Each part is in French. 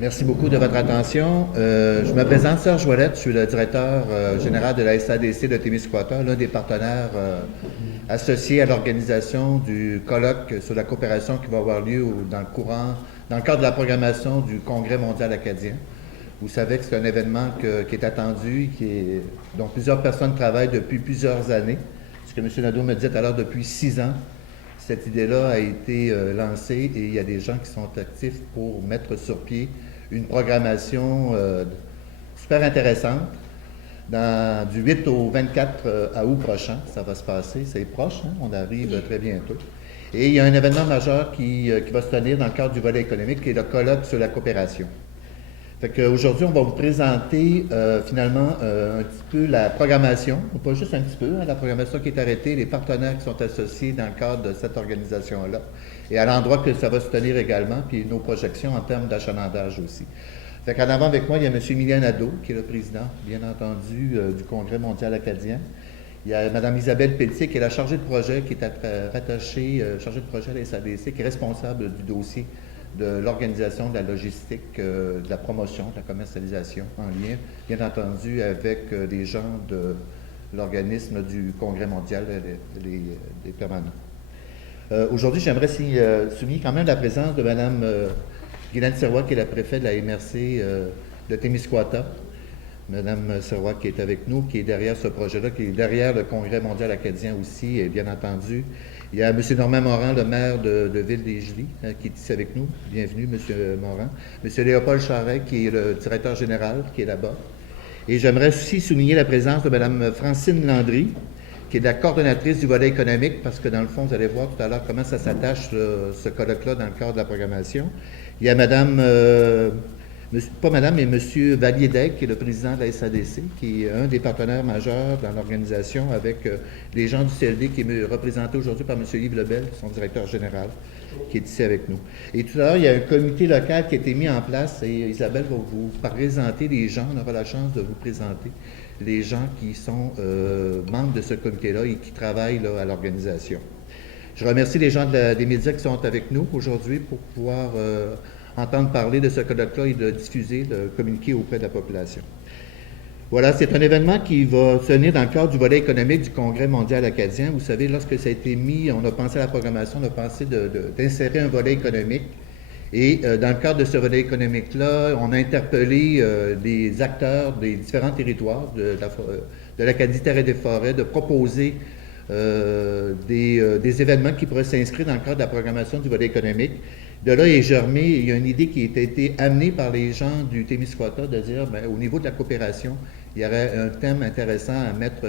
Merci beaucoup de votre attention. Je me présente Serge Ouellette, je suis le directeur général de la SADC de Témiscouata, l'un des partenaires associés à l'organisation du colloque sur la coopération qui va avoir lieu dans le cadre de la programmation du Congrès mondial acadien. Vous savez que c'est un événement qui est attendu, dont plusieurs personnes travaillent depuis plusieurs années. Ce que M. Nadeau me disait tout à l'heure, depuis 6 ans, cette idée-là a été lancée et il y a des gens qui sont actifs pour mettre sur pied une programmation super intéressante. Du 8 au 24 août prochain, ça va se passer. C'est proche, hein? On arrive très bientôt. Et il y a un événement majeur qui va se tenir dans le cadre du volet économique, qui est le colloque sur la coopération. Fait qu'aujourd'hui, on va vous présenter finalement un petit peu la programmation, ou pas juste un petit peu, hein, la programmation qui est arrêtée, les partenaires qui sont associés dans le cadre de cette organisation-là, et à l'endroit que ça va se tenir également, puis nos projections en termes d'achalandage aussi. Fait qu'en avant avec moi, il y a M. Emilien Nadeau, qui est le président, bien entendu, du Congrès mondial acadien. Il y a Mme Isabelle Pelletier, qui est la chargée de projet, qui est rattachée, chargée de projet à la SADC, qui est responsable du dossier de l'organisation, de la logistique, de la promotion, de la commercialisation, en lien, bien entendu, avec des gens de l'organisme du Congrès mondial, les permanents. Aujourd'hui, j'aimerais souligner quand même la présence de Mme Guylaine Sirois, qui est la préfète de la MRC de Témiscouata. Mme Sirois qui est avec nous, qui est derrière ce projet-là, qui est derrière le Congrès mondial acadien aussi, et bien entendu. Il y a M. Normand Morin, le maire de Ville-des-Gelées, qui est ici avec nous. Bienvenue, M. Morin. M. Léopold Charret, qui est le directeur général, qui est là-bas. Et j'aimerais aussi souligner la présence de Mme Francine Landry, qui est la coordonnatrice du volet économique, parce que dans le fond, vous allez voir tout à l'heure comment ça s'attache, ce colloque-là, dans le cadre de la programmation. Il y a Mme... pas madame, mais monsieur Vallier-Dec, qui est le président de la SADC, qui est un des partenaires majeurs dans l'organisation avec les gens du CLD, qui est représenté aujourd'hui par monsieur Yves Lebel, son directeur général, qui est ici avec nous. Et tout à l'heure, il y a un comité local qui a été mis en place et Isabelle va vous présenter les gens, on aura la chance de vous présenter les gens qui sont membres de ce comité-là et qui travaillent là, à l'organisation. Je remercie les gens des médias qui sont avec nous aujourd'hui pour pouvoir entendre parler de ce colloque-là et de diffuser, de communiquer auprès de la population. Voilà, c'est un événement qui va se tenir dans le cadre du volet économique du Congrès mondial acadien. Vous savez, lorsque ça a été mis, on a pensé à la programmation, on a pensé d'insérer un volet économique. Et dans le cadre de ce volet économique-là, on a interpellé des acteurs des différents territoires de l'Acadie Terre et des Forêts de proposer des événements qui pourraient s'inscrire dans le cadre de la programmation du volet économique. De là est germé, il y a une idée qui a été amenée par les gens du Témiscouata de dire, bien, au niveau de la coopération, il y aurait un thème intéressant à mettre,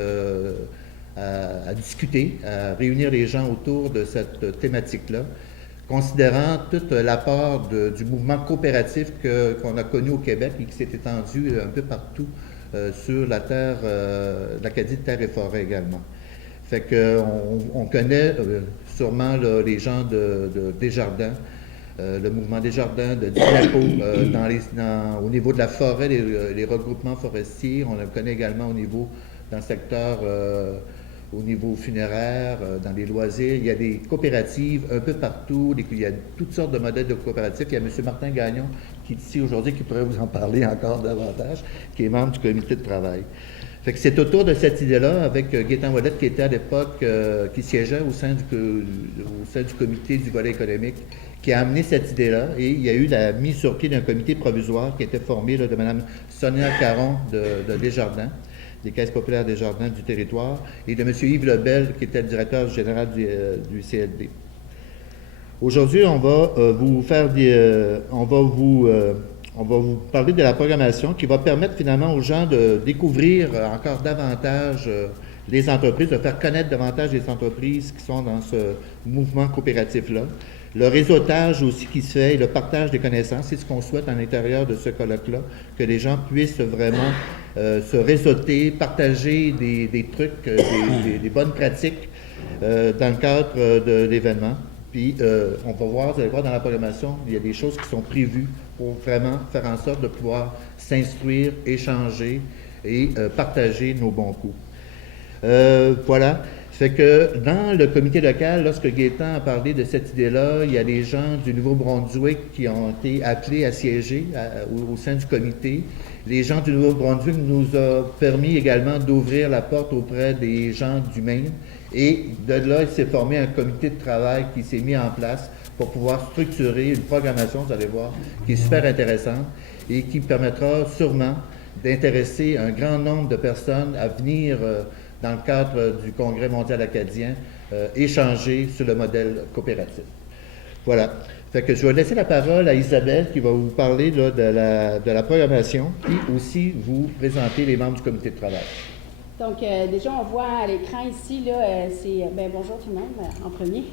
à discuter, à réunir les gens autour de cette thématique-là, considérant tout l'apport du mouvement coopératif qu'on a connu au Québec et qui s'est étendu un peu partout sur la terre, l'Acadie de Terre et Forêt également. Fait qu'on connaît sûrement là, les gens de Desjardins, le mouvement Desjardins, de Dinaco, au niveau de la forêt, les regroupements forestiers. On le connaît également dans le secteur, au niveau funéraire, dans les loisirs. Il y a des coopératives un peu partout. Il y a toutes sortes de modèles de coopératives. Il y a M. Martin Gagnon qui est ici aujourd'hui, qui pourrait vous en parler encore davantage, qui est membre du comité de travail. Fait que c'est autour de cette idée-là, avec Gaétan Ouellette, qui était à l'époque, qui siégeait au sein du comité du volet économique, qui a amené cette idée-là. Et il y a eu la mise sur pied d'un comité provisoire qui était formé là, de Mme Sonia Caron de Desjardins, des Caisses populaires Desjardins du territoire, et de M. Yves Lebel, qui était le directeur général du CLD. Aujourd'hui, on va vous parler de la programmation qui va permettre finalement aux gens de découvrir encore davantage les entreprises, de faire connaître davantage les entreprises qui sont dans ce mouvement coopératif-là. Le réseautage aussi qui se fait et le partage des connaissances, c'est ce qu'on souhaite à l'intérieur de ce colloque-là, que les gens puissent vraiment se réseauter, partager des trucs, des bonnes pratiques dans le cadre de l'événement. Puis on va voir, vous allez voir dans la programmation, il y a des choses qui sont prévues pour vraiment faire en sorte de pouvoir s'instruire, échanger et partager nos bons coups. Voilà. Fait que dans le comité local, lorsque Gaétan a parlé de cette idée-là, il y a des gens du Nouveau-Brunswick qui ont été appelés à siéger au sein du comité. Les gens du Nouveau-Brunswick nous ont permis également d'ouvrir la porte auprès des gens du Maine. Et de là, il s'est formé un comité de travail qui s'est mis en place pour pouvoir structurer une programmation, vous allez voir, qui est super intéressante et qui permettra sûrement d'intéresser un grand nombre de personnes à venir, dans le cadre du Congrès mondial acadien, échanger sur le modèle coopératif. Voilà. Fait que je vais laisser la parole à Isabelle qui va vous parler là, de la programmation et aussi vous présenter les membres du comité de travail. Donc, déjà, on voit à l'écran ici, là, bonjour tout le monde, en premier.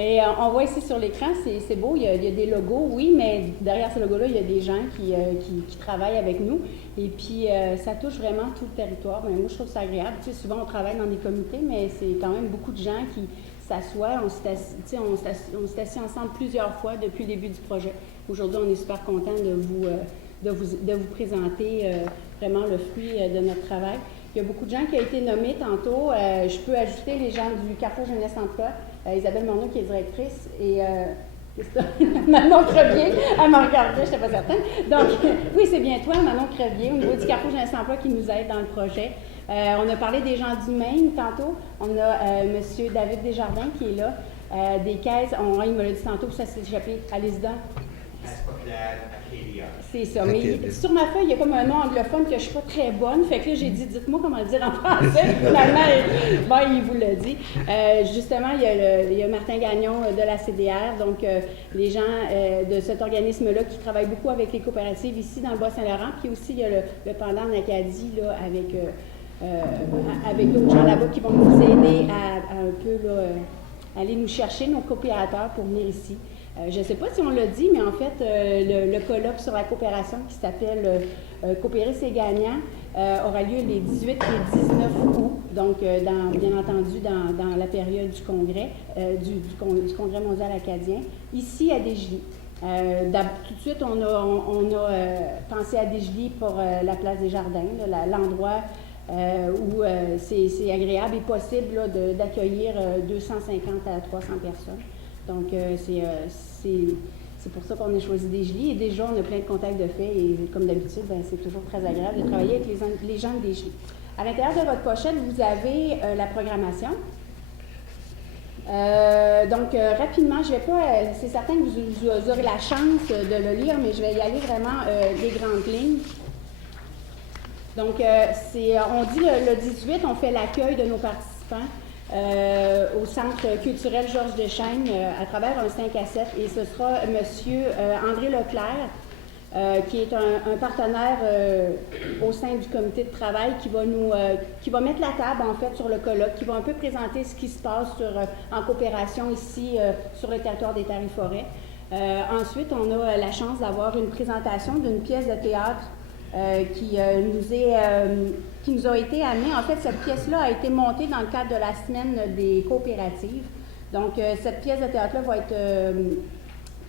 Et on voit ici sur l'écran, c'est beau, il y a des logos, oui, mais derrière ces logos-là, il y a des gens qui travaillent avec nous. Et puis, ça touche vraiment tout le territoire. Moi, je trouve ça agréable. Tu sais, souvent, on travaille dans des comités, mais c'est quand même beaucoup de gens qui s'assoient. On s'est assis ensemble plusieurs fois depuis le début du projet. Aujourd'hui, on est super content de vous présenter vraiment le fruit de notre travail. Il y a beaucoup de gens qui ont été nommés tantôt. Je peux ajouter les gens du Carrefour Jeunesse Emploi, Isabelle Morneau qui est directrice et Manon Crevier, elle m'a regardé, je n'étais pas certaine. Donc, oui, c'est bien toi, Manon Crevier, au niveau du Carrefour Jeunesse Emploi qui nous aide dans le projet. On a parlé des gens du Maine tantôt. On a M. David Desjardins qui est là. Des caisses, il me l'a dit tantôt, ça s'est échappé. Allez-y donc. C'est ça. Mais sur ma feuille, il y a comme un nom anglophone que je ne suis pas très bonne. Fait que là, j'ai dit, dites-moi comment le dire en français. Finalement, il vous l'a dit. Justement, il y a Martin Gagnon de la CDR. Donc, les gens de cet organisme-là qui travaillent beaucoup avec les coopératives ici dans le Bas-Saint-Laurent. Puis aussi, il y a le pendant en Acadie là, avec d'autres gens là-bas qui vont nous aider à un peu là, aller nous chercher nos coopérateurs pour venir ici. Je ne sais pas si on l'a dit, mais en fait, le colloque sur la coopération qui s'appelle Coopérer, c'est gagnant aura lieu les 18 et 19 août, donc bien entendu dans la période du congrès, du Congrès mondial acadien, ici à Desjely. Tout de suite, on a pensé à Desjely pour la place des Jardins, là, l'endroit où c'est agréable et possible là, d'accueillir 250 à 300 personnes. Donc, c'est pour ça qu'on a choisi Desjely. Et déjà, on a plein de contacts de fait. Et comme d'habitude, c'est toujours très agréable de travailler avec les gens de Desjely. À l'intérieur de votre pochette, vous avez la programmation. Rapidement, je vais pas. C'est certain que vous aurez la chance de le lire, mais je vais y aller vraiment les grandes lignes. Donc, on dit le 18, on fait l'accueil de nos participants. Au Centre culturel Georges Deschênes à travers un 5 à 7 et ce sera M. André Leclerc qui est un partenaire au sein du comité de travail qui va mettre la table en fait sur le colloque, qui va un peu présenter ce qui se passe en coopération ici sur le territoire des Terres-et-Forêts. Ensuite, on a la chance d'avoir une présentation d'une pièce de théâtre qui nous a été amenée. En fait, cette pièce-là a été montée dans le cadre de la semaine des coopératives. Donc, cette pièce de théâtre-là va être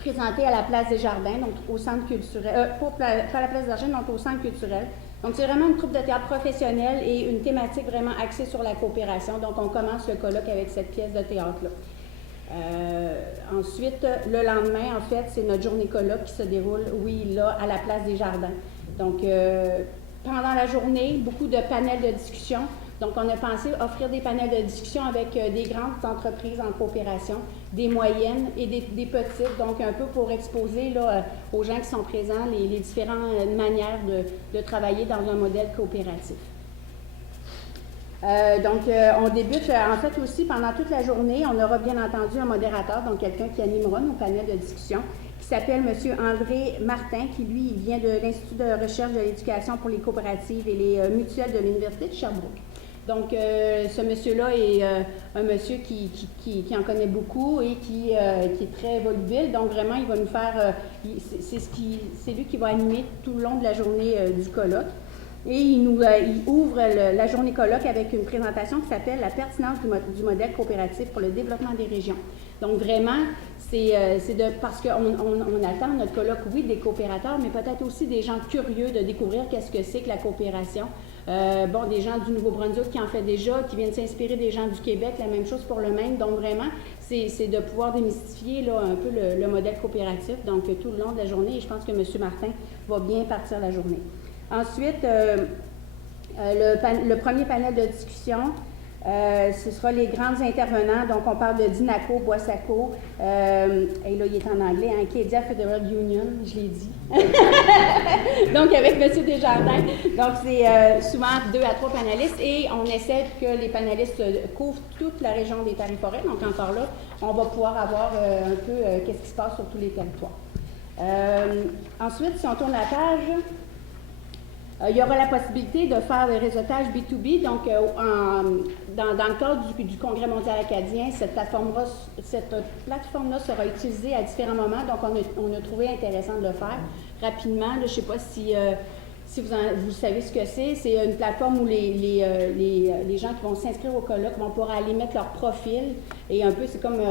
présentée à la Place des Jardins, donc au centre culturel, pas à la Place des Jardins, donc au centre culturel. Donc, c'est vraiment une troupe de théâtre professionnelle et une thématique vraiment axée sur la coopération. Donc, on commence le colloque avec cette pièce de théâtre-là. Ensuite, le lendemain, en fait, c'est notre journée colloque qui se déroule, là, à la Place des Jardins. Donc, pendant la journée, beaucoup de panels de discussion. Donc, on a pensé offrir des panels de discussion avec des grandes entreprises en coopération, des moyennes et des petites. Donc, un peu pour exposer là, aux gens qui sont présents les différentes manières de travailler dans un modèle coopératif. On débute, en fait aussi, pendant toute la journée, on aura bien entendu un modérateur, donc quelqu'un qui animera nos panels de discussion, qui s'appelle M. André Martin, qui, lui, il vient de l'Institut de recherche de l'éducation pour les coopératives et les mutuelles de l'Université de Sherbrooke. Donc, ce monsieur-là est un monsieur qui en connaît beaucoup et qui est très volubile. Donc, vraiment, il va nous faire, c'est lui qui va animer tout le long de la journée du colloque. Et il ouvre la journée colloque avec une présentation qui s'appelle « La pertinence du modèle coopératif pour le développement des régions ». Donc vraiment, parce qu'on attend notre colloque, oui, des coopérateurs, mais peut-être aussi des gens curieux de découvrir qu'est-ce que c'est que la coopération. Des gens du Nouveau-Brunswick qui en fait déjà, qui viennent s'inspirer des gens du Québec, la même chose pour le Maine. Donc vraiment, c'est de pouvoir démystifier là, un peu le modèle coopératif, donc tout le long de la journée, et je pense que M. Martin va bien partir la journée. Ensuite, le premier panel de discussion, ce sera les grands intervenants. Donc, on parle de Dinaco, Boissaco, et là, il est en anglais, hein, Acadia Federal Union, je l'ai dit. Donc, avec M. Desjardins. Donc, c'est souvent 2 à 3 panélistes et on essaie que les panélistes couvrent toute la région des Terres-et-Forêts. Donc, encore là, on va pouvoir avoir un peu qu'est-ce qui se passe sur tous les territoires. Ensuite, si on tourne la page, il y aura la possibilité de faire le réseautage B2B. Donc, dans le cadre du Congrès mondial acadien, cette plateforme-là sera utilisée à différents moments. Donc, on a trouvé intéressant de le faire rapidement. Là, je ne sais pas si vous savez ce que c'est. C'est une plateforme où les gens qui vont s'inscrire au colloque vont pouvoir aller mettre leur profil. Et un peu, c'est comme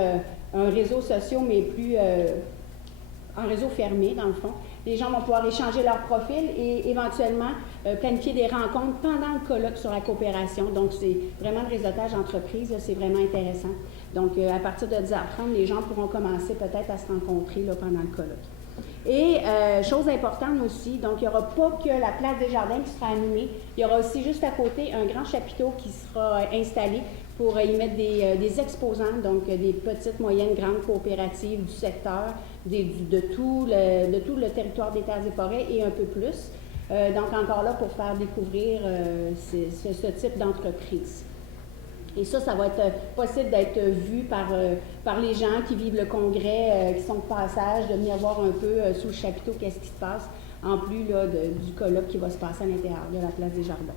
un réseau social, mais plus un réseau fermé, dans le fond. Les gens vont pouvoir échanger leur profil et éventuellement planifier des rencontres pendant le colloque sur la coopération. Donc, c'est vraiment le réseautage entreprise, c'est vraiment intéressant. Donc, à partir de 10h30, les gens pourront commencer peut-être à se rencontrer là, pendant le colloque. Et, chose importante aussi, donc il n'y aura pas que la place des jardins qui sera animée, il y aura aussi juste à côté un grand chapiteau qui sera installé pour y mettre des exposants, donc des petites, moyennes, grandes coopératives du secteur, de tout le territoire des Terres et Forêts et un peu plus. Donc encore là pour faire découvrir ce type d'entreprise. Et ça va être possible d'être vu par les gens qui vivent le congrès, qui sont de passage, de venir voir un peu sous le chapiteau qu'est-ce qui se passe, en plus là, du colloque qui va se passer à l'intérieur de la place des Jardins.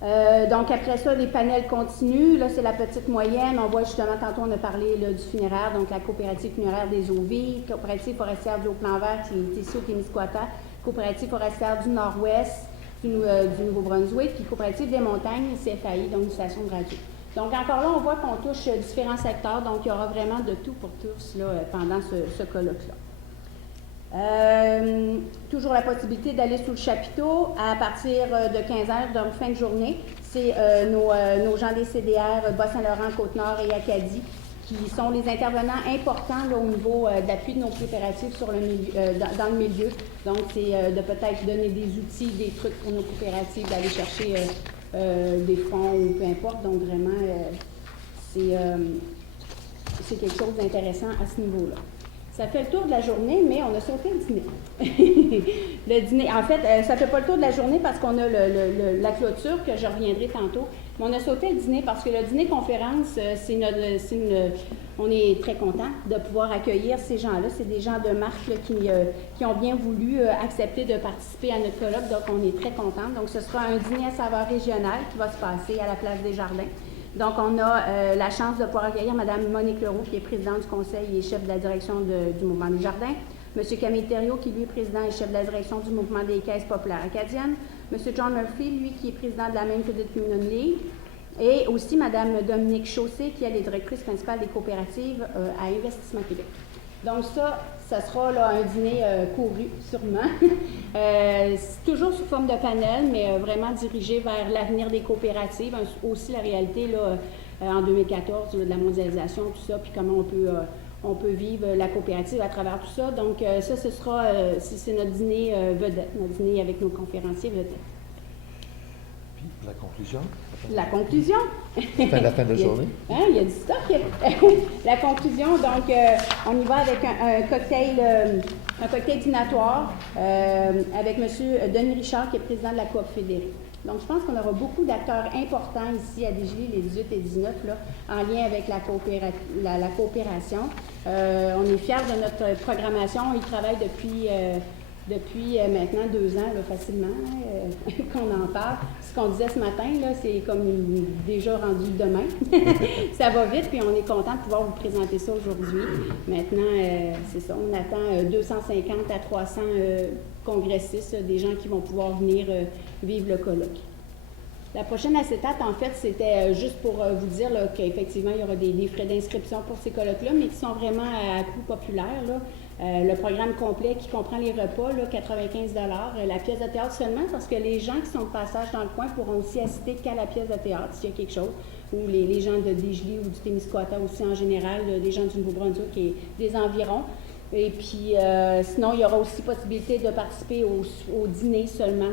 Donc après ça, les panels continuent. Là, c'est la petite moyenne. On voit justement, tantôt on a parlé là, du funéraire, donc la coopérative funéraire des eaux vives, coopérative forestière du Haut-Plan-Vert qui est ici au Témiscouata, coopérative forestière du Nord-Ouest, du Nouveau-Brunswick, puis coopérative des montagnes, CFAI, donc une station de radio. Donc encore là, on voit qu'on touche différents secteurs, donc il y aura vraiment de tout pour tous là, pendant ce colloque-là. Toujours la possibilité d'aller sous le chapiteau à partir de 15h, donc fin de journée. C'est nos gens des CDR, Bas-Saint-Laurent, Côte-Nord et Acadie, qui sont les intervenants importants là, au niveau d'appui de nos coopératives sur le milieu, dans le milieu. Donc, c'est de peut-être donner des outils, des trucs pour nos coopératives, d'aller chercher des fonds ou peu importe. Donc, vraiment, c'est quelque chose d'intéressant à ce niveau-là. Ça fait le tour de la journée, mais on a sauté le dîner. Le dîner, en fait, ça ne fait pas le tour de la journée parce qu'on a la clôture, que je reviendrai tantôt. Mais on a sauté le dîner parce que le dîner-conférence, on est très content de pouvoir accueillir ces gens-là. C'est des gens de marque là, qui ont bien voulu accepter de participer à notre colloque, donc on est très contents. Donc, ce sera un dîner à saveur régionale qui va se passer à la place des Jardins. Donc, on a la chance de pouvoir accueillir Mme Monique Leroux, qui est présidente du conseil et chef de la direction du Mouvement des Jardins, M. Camille Thériault, qui lui est président et chef de la direction du Mouvement des Caisses populaires acadiennes, M. John Murphy, lui, qui est président de la Maine Credit Union League, et aussi Mme Dominique Chaussé, qui est la directrice principale des coopératives à Investissement Québec. Donc ça sera là, un dîner couru, sûrement. C'est toujours sous forme de panel, mais vraiment dirigé vers l'avenir des coopératives, aussi la réalité là, en 2014 là, de la mondialisation, tout ça, puis comment on peut vivre la coopérative à travers tout ça. Donc ça, ce sera, c'est notre dîner vedette, notre dîner avec nos conférenciers vedettes. Puis la conclusion? La conclusion? La fin de la journée? Il y a du stock. La conclusion, donc, on y va avec un cocktail dînatoire avec M. Denis Richard, qui est président de la Coop fédérée. Donc, je pense qu'on aura beaucoup d'acteurs importants ici à Desjolies les 18 et 19, là, en lien avec la coopération. On est fiers de notre programmation. Il travaille depuis maintenant 2 ans, là, facilement, qu'on en parle. Ce qu'on disait ce matin, là, c'est comme déjà rendu demain. Ça va vite, puis on est content de pouvoir vous présenter ça aujourd'hui. Maintenant, c'est ça, on attend 250 à 300 congressistes, des gens qui vont pouvoir venir vivre le colloque. La prochaine acétate, en fait, c'était juste pour vous dire qu'effectivement, il y aura des frais d'inscription pour ces colloques-là, mais qui sont vraiment à coût populaire, là. Le programme complet qui comprend les repas, là, 95 la pièce de théâtre seulement, parce que les gens qui sont de passage dans le coin pourront aussi assister qu'à la pièce de théâtre, s'il y a quelque chose, ou les gens de Desjolies ou du Témiscouata aussi en général, des gens du Nouveau-Brunswick et des environs. Et puis, sinon, il y aura aussi possibilité de participer au dîner seulement.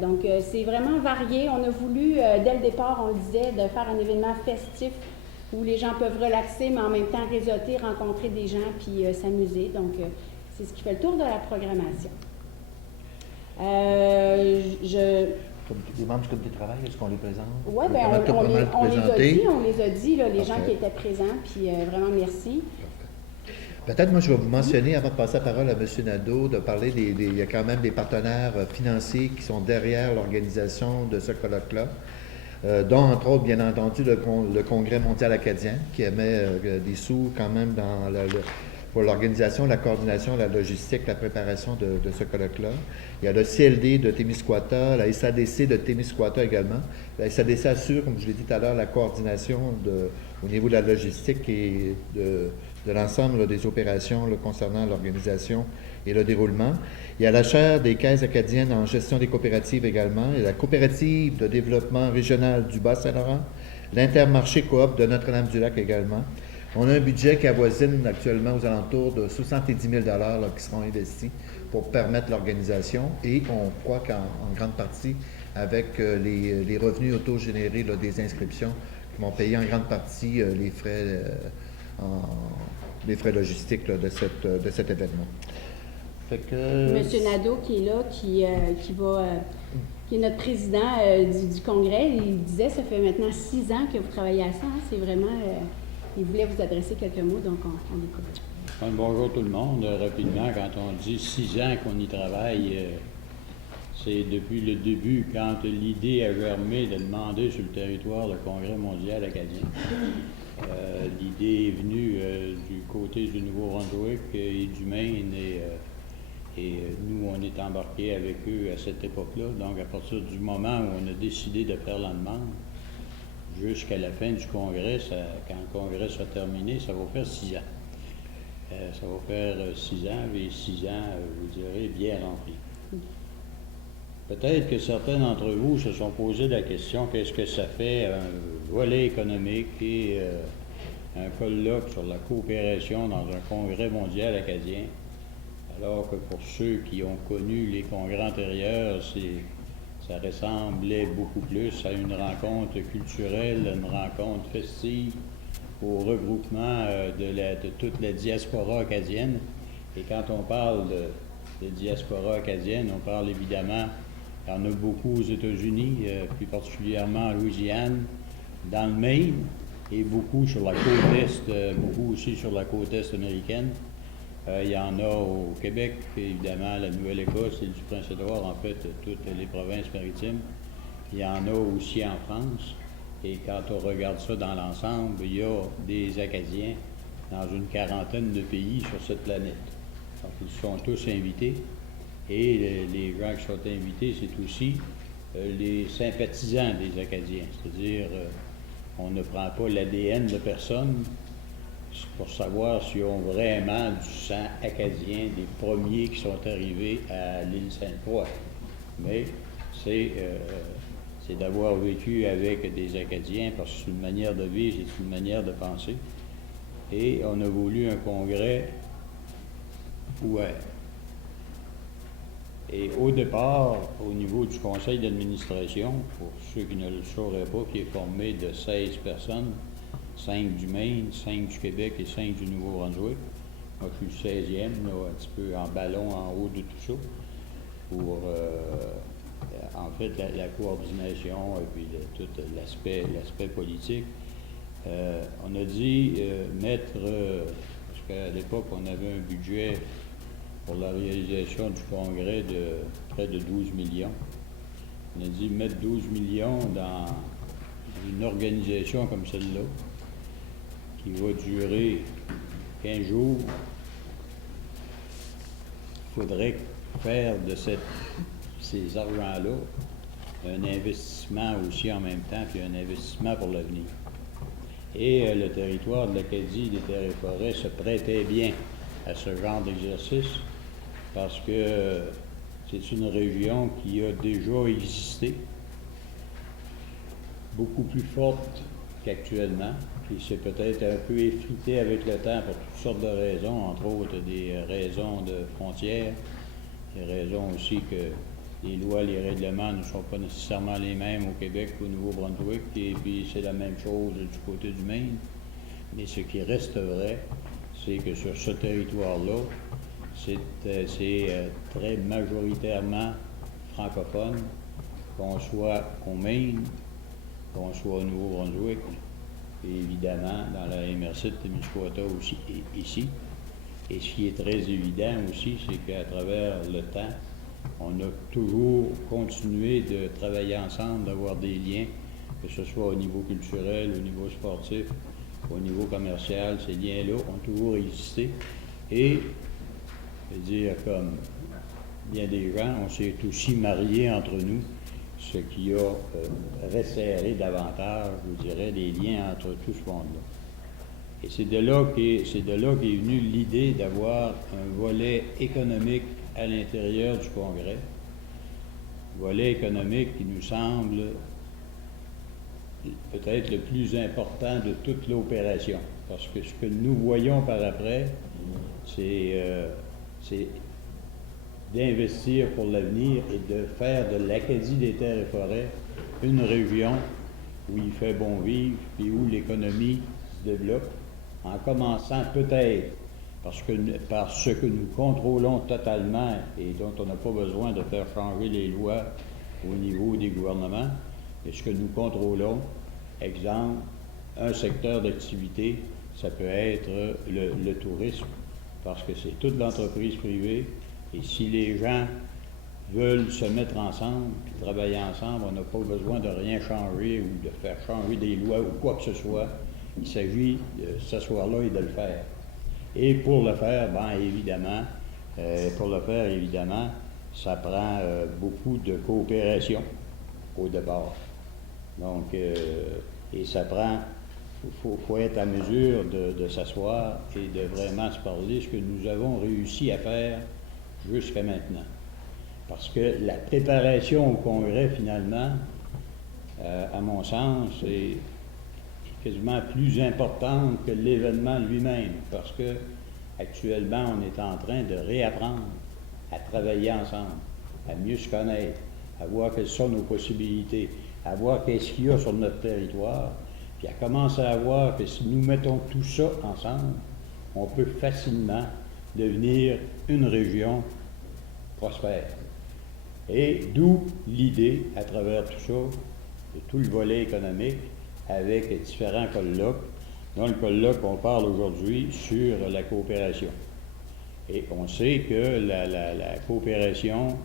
Donc, c'est vraiment varié. On a voulu, dès le départ, on le disait, de faire un événement festif où les gens peuvent relaxer, mais en même temps réseauter, rencontrer des gens, puis s'amuser. Donc, c'est ce qui fait le tour de la programmation. Comme les membres du comité de travail, est-ce qu'on les présente? Oui, bien, on les a dit, là, les gens qui étaient présents, puis vraiment merci. Peut-être, moi, je vais vous mentionner, avant de passer la parole à M. Nadeau, de parler il y a quand même des partenaires financiers qui sont derrière l'organisation de ce colloque-là, dont, entre autres, bien entendu, le Congrès mondial acadien, qui émet des sous quand même pour l'organisation, la coordination, la logistique, la préparation de ce colloque-là. Il y a le CLD de Témiscouata, la SADC de Témiscouata également. La SADC assure, comme je l'ai dit tout à l'heure, la coordination au niveau de la logistique et de l'ensemble des opérations concernant l'organisation et le déroulement. Il y a la chaire des caisses acadiennes en gestion des coopératives également, et la coopérative de développement régional du Bas-Saint-Laurent, l'Intermarché Coop de Notre-Dame-du-Lac également. On a un budget qui avoisine actuellement aux alentours de 70 000 qui seront investis pour permettre l'organisation, et on croit qu'en grande partie avec les revenus autogénérés des inscriptions qui vont payer en grande partie les frais logistiques de cet événement. Fait que... Monsieur Nadeau qui est là, qui est notre président du congrès, il disait, ça fait maintenant 6 ans que vous travaillez à ça, hein, c'est vraiment, il voulait vous adresser quelques mots, donc on écoute. Bonjour tout le monde. Rapidement, quand on dit 6 ans qu'on y travaille, c'est depuis le début, quand l'idée a germé de demander sur le territoire le Congrès mondial acadien. L'idée est venue du côté du Nouveau-Brunswick et du Maine, et nous, on est embarqués avec eux à cette époque-là. Donc, à partir du moment où on a décidé de faire la demande, jusqu'à la fin du Congrès, quand le Congrès sera terminé, ça va faire 6 ans. Ça va faire 6 ans, et 6 ans, je vous dirais, bien remplis. Peut-être que certains d'entre vous se sont posé la question, qu'est-ce que ça fait un volet économique et un colloque sur la coopération dans un congrès mondial acadien, alors que pour ceux qui ont connu les congrès antérieurs, ça ressemblait beaucoup plus à une rencontre culturelle, une rencontre festive au regroupement de toute la diaspora acadienne. Et quand on parle de diaspora acadienne, on parle évidemment, il y en a beaucoup aux États-Unis, plus particulièrement en Louisiane, dans le Maine, et beaucoup sur la côte Est, beaucoup aussi sur la côte Est américaine. Il y en a au Québec, évidemment, la Nouvelle-Écosse et du Prince-Édouard, en fait, toutes les provinces maritimes. Il y en a aussi en France. Et quand on regarde ça dans l'ensemble, il y a des Acadiens dans une quarantaine de pays sur cette planète. Donc, ils sont tous invités. Et les gens qui sont invités, c'est aussi les sympathisants des Acadiens. C'est-à-dire, on ne prend pas l'ADN de personne pour savoir s'ils ont vraiment du sang acadien, des premiers qui sont arrivés à l'île Sainte-Croix. Mais c'est d'avoir vécu avec des Acadiens, parce que c'est une manière de vivre, c'est une manière de penser. Et on a voulu un congrès ouvert. Et au départ, au niveau du conseil d'administration, pour ceux qui ne le sauraient pas, qui est formé de 16 personnes, 5 du Maine, 5 du Québec et 5 du Nouveau-Brunswick. Moi, je suis le 16e, là, un petit peu en ballon en haut de tout ça, pour, en fait, la coordination et puis tout l'aspect politique. On a dit mettre, parce qu'à l'époque, on avait un budget pour la réalisation du congrès de près de 12 millions. On a dit mettre 12 millions dans une organisation comme celle-là, qui va durer 15 jours. Il faudrait faire de ces argents-là un investissement aussi en même temps, puis un investissement pour l'avenir. Et le territoire de l'Acadie des Terres et Forêts se prêtait bien à ce genre d'exercice parce que c'est une région qui a déjà existé, beaucoup plus forte qu'actuellement, qui s'est peut-être un peu effritée avec le temps pour toutes sortes de raisons, entre autres des raisons de frontières, des raisons aussi que les lois, les règlements ne sont pas nécessairement les mêmes au Québec qu'au Nouveau-Brunswick, et puis c'est la même chose du côté du Maine. Mais ce qui reste vrai, c'est que sur ce territoire-là, c'est très majoritairement francophone, qu'on soit au Maine, qu'on soit au Nouveau-Brunswick, et évidemment dans la MRC de Témiscouata aussi, et ici. Et ce qui est très évident aussi, c'est qu'à travers le temps, on a toujours continué de travailler ensemble, d'avoir des liens, que ce soit au niveau culturel, au niveau sportif, au niveau commercial. Ces liens-là ont toujours existé. Et, je veux dire, comme bien des gens, on s'est aussi mariés entre nous, ce qui a resserré davantage, je dirais, les liens entre tout ce monde-là. Et c'est de là qu'est venue l'idée d'avoir un volet économique à l'intérieur du Congrès, volet économique qui nous semble peut-être le plus important de toute l'opération, parce que ce que nous voyons par après, c'est d'investir pour l'avenir et de faire de l'Acadie des Terres et Forêts une région où il fait bon vivre et où l'économie se développe, en commençant peut-être par ce que nous contrôlons totalement et dont on n'a pas besoin de faire changer les lois au niveau des gouvernements, mais ce que nous contrôlons, exemple, un secteur d'activité, ça peut être le tourisme, parce que c'est toute l'entreprise privée, et si les gens veulent se mettre ensemble, puis travailler ensemble, on n'a pas besoin de rien changer ou de faire changer des lois ou quoi que ce soit. Il s'agit de s'asseoir là et de le faire. Et pour le faire, évidemment, ça prend beaucoup de coopération au départ. Donc, et ça prend, faut être à mesure de s'asseoir et de vraiment se parler, ce que nous avons réussi à faire jusqu'à maintenant. Parce que la préparation au Congrès, finalement, à mon sens, est quasiment plus importante que l'événement lui-même, parce que actuellement, on est en train de réapprendre à travailler ensemble, à mieux se connaître, à voir quelles sont nos possibilités, à voir qu'est-ce qu'il y a sur notre territoire, puis à commencer à voir que si nous mettons tout ça ensemble, on peut facilement devenir une région prospère. Et d'où l'idée, à travers tout ça, de tout le volet économique, avec différents colloques. Dans le colloque, on parle aujourd'hui sur la coopération. Et on sait que la coopération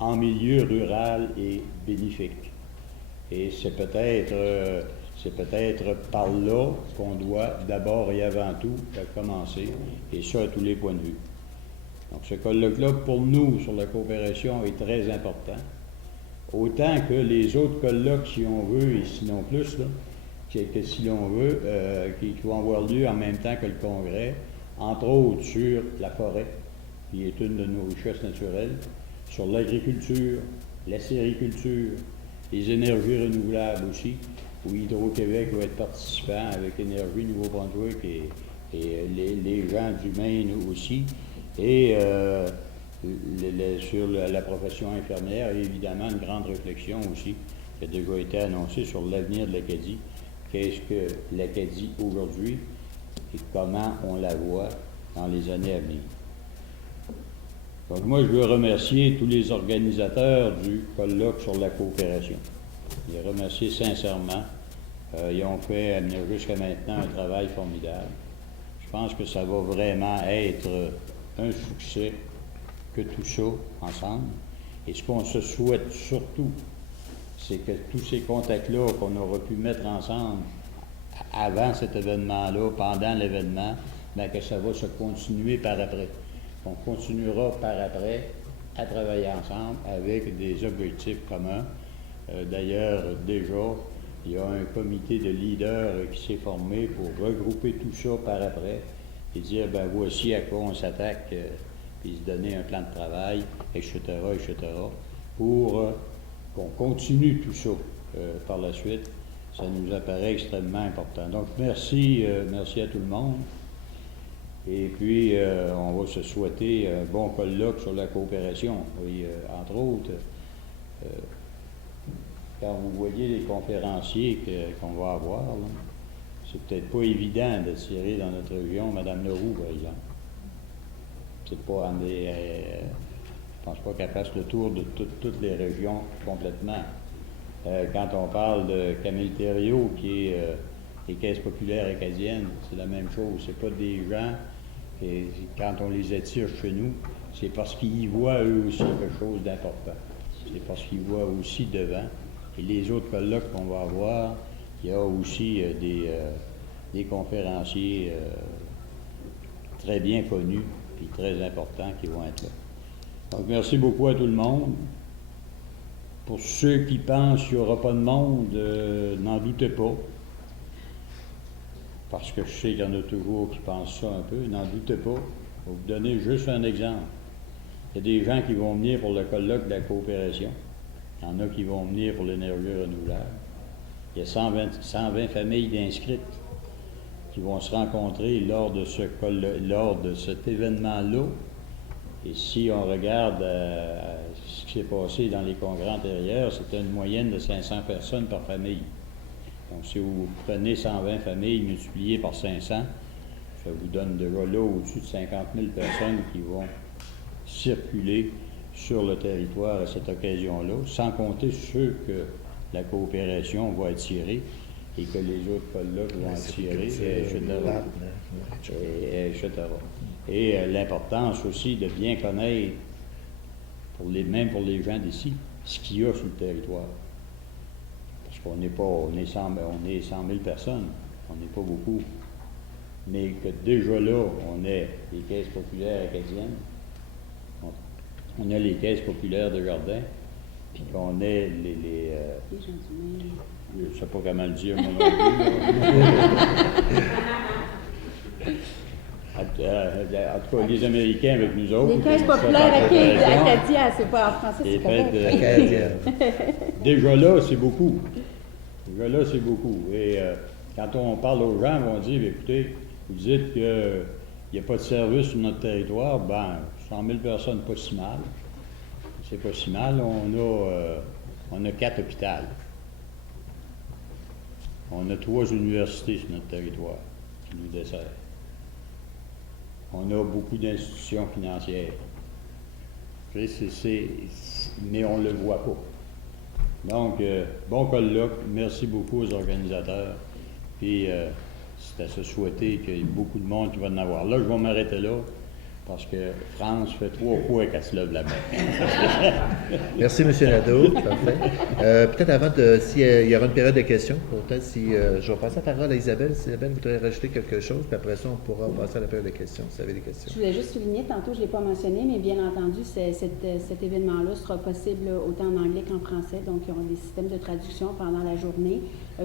en milieu rural est bénéfique. Et c'est peut-être par là qu'on doit d'abord et avant tout commencer, et ça à tous les points de vue. Donc ce colloque-là, pour nous, sur la coopération, est très important. Autant que les autres colloques, si on veut, et sinon plus, là, que si l'on veut, qui vont avoir lieu en même temps que le Congrès, entre autres sur la forêt, qui est une de nos richesses naturelles, sur l'agriculture, la sériculture, les énergies renouvelables aussi, où Hydro-Québec va être participant avec Énergie Nouveau-Brunswick et les gens du Maine aussi, et sur la profession infirmière, et évidemment une grande réflexion aussi qui a déjà été annoncée sur l'avenir de l'Acadie. Qu'est-ce que l'Acadie aujourd'hui et comment on la voit dans les années à venir. Donc moi, je veux remercier tous les organisateurs du colloque sur la coopération. Les remercier sincèrement. Ils ont fait jusqu'à maintenant un travail formidable. Je pense que ça va vraiment être un succès que tout ça ensemble. Et ce qu'on se souhaite surtout, c'est que tous ces contacts-là qu'on aura pu mettre ensemble avant cet événement-là, pendant l'événement, bien que ça va se continuer par après. On continuera par après à travailler ensemble avec des objectifs communs D'ailleurs, déjà, il y a un comité de leaders qui s'est formé pour regrouper tout ça par après et dire, ben voici à quoi on s'attaque, puis se donner un plan de travail, etc., pour qu'on continue tout ça par la suite. Ça nous apparaît extrêmement important. Donc, merci à tout le monde. Et puis, on va se souhaiter un bon colloque sur la coopération. Oui, entre autres, quand vous voyez les conférenciers qu'on va avoir, là, c'est peut-être pas évident d'attirer dans notre région Mme Leroux, par exemple. C'est pas, je pense pas qu'elle fasse le tour de toutes les régions complètement. Quand on parle de Camille Thériault, qui est les caisses populaires acadiennes, c'est la même chose. C'est pas des gens, et quand on les attire chez nous, c'est parce qu'ils y voient eux aussi quelque chose d'important. C'est parce qu'ils voient aussi devant. Et les autres colloques qu'on va avoir, il y a aussi des conférenciers très bien connus et très importants qui vont être là. Donc, merci beaucoup à tout le monde. Pour ceux qui pensent qu'il n'y aura pas de monde, n'en doutez pas. Parce que je sais qu'il y en a toujours qui pensent ça un peu. N'en doutez pas. Je vais vous donner juste un exemple. Il y a des gens qui vont venir pour le colloque de la coopération. Il y en a qui vont venir pour l'énergie renouvelable. Il y a 120 familles d'inscrites qui vont se rencontrer lors de cet événement-là. Et si on regarde ce qui s'est passé dans les congrès antérieurs, c'était une moyenne de 500 personnes par famille. Donc, si vous prenez 120 familles multipliées par 500, ça vous donne déjà là au-dessus de 50 000 personnes qui vont circuler sur le territoire à cette occasion-là, sans compter ceux que la coopération va attirer et que les autres colloques vont attirer, etc. Et l'importance aussi de bien connaître, même pour les gens d'ici, ce qu'il y a sur le territoire. Parce qu'on n'est pas, on est 100 000 personnes, on n'est pas beaucoup. Mais que déjà là, on est les caisses populaires acadiennes, on a les caisses populaires de Jardin, puis qu'on ait les je ne sais pas comment le dire, mon en tout cas, les Américains avec nous autres. Les caisses populaires acadiennes, c'est pas en français, c'est correct. Déjà là, c'est beaucoup. Et quand on parle aux gens, on dit, écoutez, vous dites qu'il n'y a pas de service sur notre territoire, ben 100 000 personnes, pas si mal. C'est pas si mal. On a 4 hôpitaux. On a 3 universités sur notre territoire qui nous desservent. On a beaucoup d'institutions financières. Mais on ne le voit pas. Donc, bon colloque. Merci beaucoup aux organisateurs. Puis, c'est à se souhaiter qu'il y ait beaucoup de monde qui va en avoir. Là, je vais m'arrêter là, parce que France fait 3 fois qu'elle se lève la main. Merci, M. Nadeau. Parfait. Peut-être avant s'il y aura une période de questions, peut-être je vais passer la parole à Isabelle. Si Isabelle voudrait rajouter quelque chose, puis après ça, on pourra passer à la période de questions, si vous avez des questions. Je voulais juste souligner, tantôt, je ne l'ai pas mentionné, mais bien entendu, cet événement-là sera possible autant en anglais qu'en français. Donc, il y aura des systèmes de traduction pendant la journée,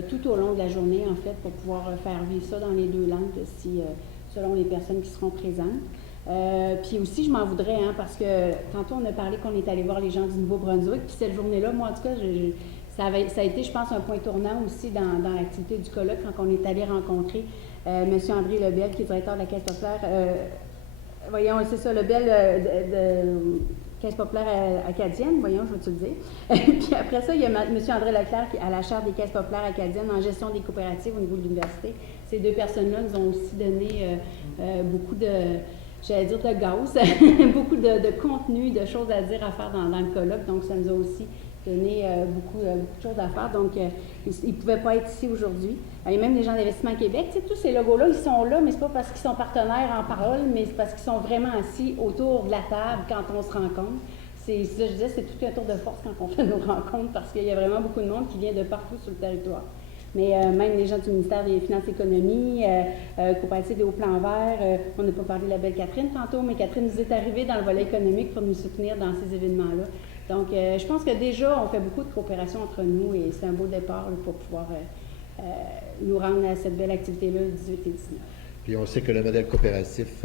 tout au long de la journée, en fait, pour pouvoir faire vivre ça dans les 2 langues, selon les personnes qui seront présentes. Puis aussi, je m'en voudrais, parce que tantôt, on a parlé qu'on est allé voir les gens du Nouveau-Brunswick, puis cette journée-là, moi, en tout cas, ça a été, je pense, un point tournant aussi dans l'activité du colloque, quand on est allé rencontrer M. André Lebel, qui est directeur de la Caisse populaire, voyons, c'est ça, Lebel de Caisse populaire acadienne, voyons, je vais te le dire. Puis après ça, il y a M. André Leclerc, qui est à la Charte des Caisses populaires acadiennes en gestion des coopératives au niveau de l'université. Ces 2 personnes-là nous ont aussi donné beaucoup de... j'allais dire de gaz, beaucoup de contenu, de choses à dire, à faire dans le colloque. Donc, ça nous a aussi donné beaucoup de choses à faire. Donc, ils ne pouvaient pas être ici aujourd'hui. Il y a même des gens d'Investissement Québec. Tu sais, tous ces logos-là, ils sont là, mais ce n'est pas parce qu'ils sont partenaires en parole, mais c'est parce qu'ils sont vraiment assis autour de la table quand on se rencontre. C'est ça, je disais, c'est tout un tour de force quand on fait nos rencontres, parce qu'il y a vraiment beaucoup de monde qui vient de partout sur le territoire. Mais même les gens du ministère des Finances et Économie, Coopérative des Hauts-Plans Verts, on n'a pas parlé de la belle Catherine tantôt, mais Catherine nous est arrivée dans le volet économique pour nous soutenir dans ces événements-là. Donc, je pense que déjà, on fait beaucoup de coopération entre nous et c'est un beau départ là, pour pouvoir nous rendre à cette belle activité-là le 18 et 19. Puis on sait que le modèle coopératif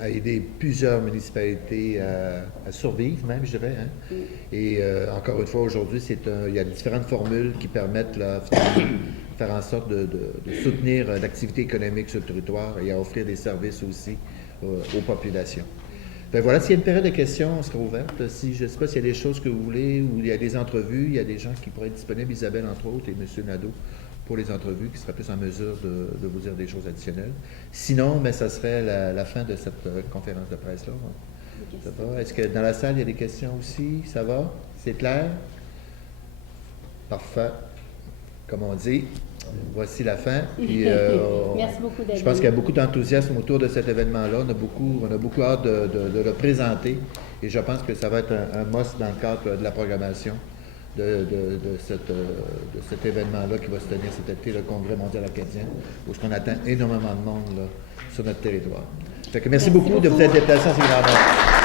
a aidé plusieurs municipalités à survivre, même, je dirais. Hein? Et encore une fois, aujourd'hui, il y a différentes formules qui permettent là, finalement, de faire en sorte de soutenir l'activité économique sur le territoire et à offrir des services aussi aux populations. Ben voilà, s'il y a une période de questions, on sera ouverte. Si, je ne sais pas s'il y a des choses que vous voulez, ou il y a des entrevues, il y a des gens qui pourraient être disponibles, Isabelle entre autres et M. Nadeau, pour les entrevues, qui seraient plus en mesure de vous dire des choses additionnelles. Sinon, mais ça serait la fin de cette conférence de presse-là. Ça va? Est-ce que dans la salle, il y a des questions aussi? Ça va? C'est clair? Parfait. Comme on dit, voici la fin. Puis, Merci beaucoup d'être je pense venu. qu'il y a beaucoup d'enthousiasme autour de cet événement-là. On a beaucoup hâte de le présenter. Et je pense que ça va être un must dans le cadre de la programmation de cet événement-là qui va se tenir cet été, le Congrès mondial acadien, où on attend énormément de monde là, sur notre territoire. Fait que merci beaucoup de vous être déplacés en ce moment.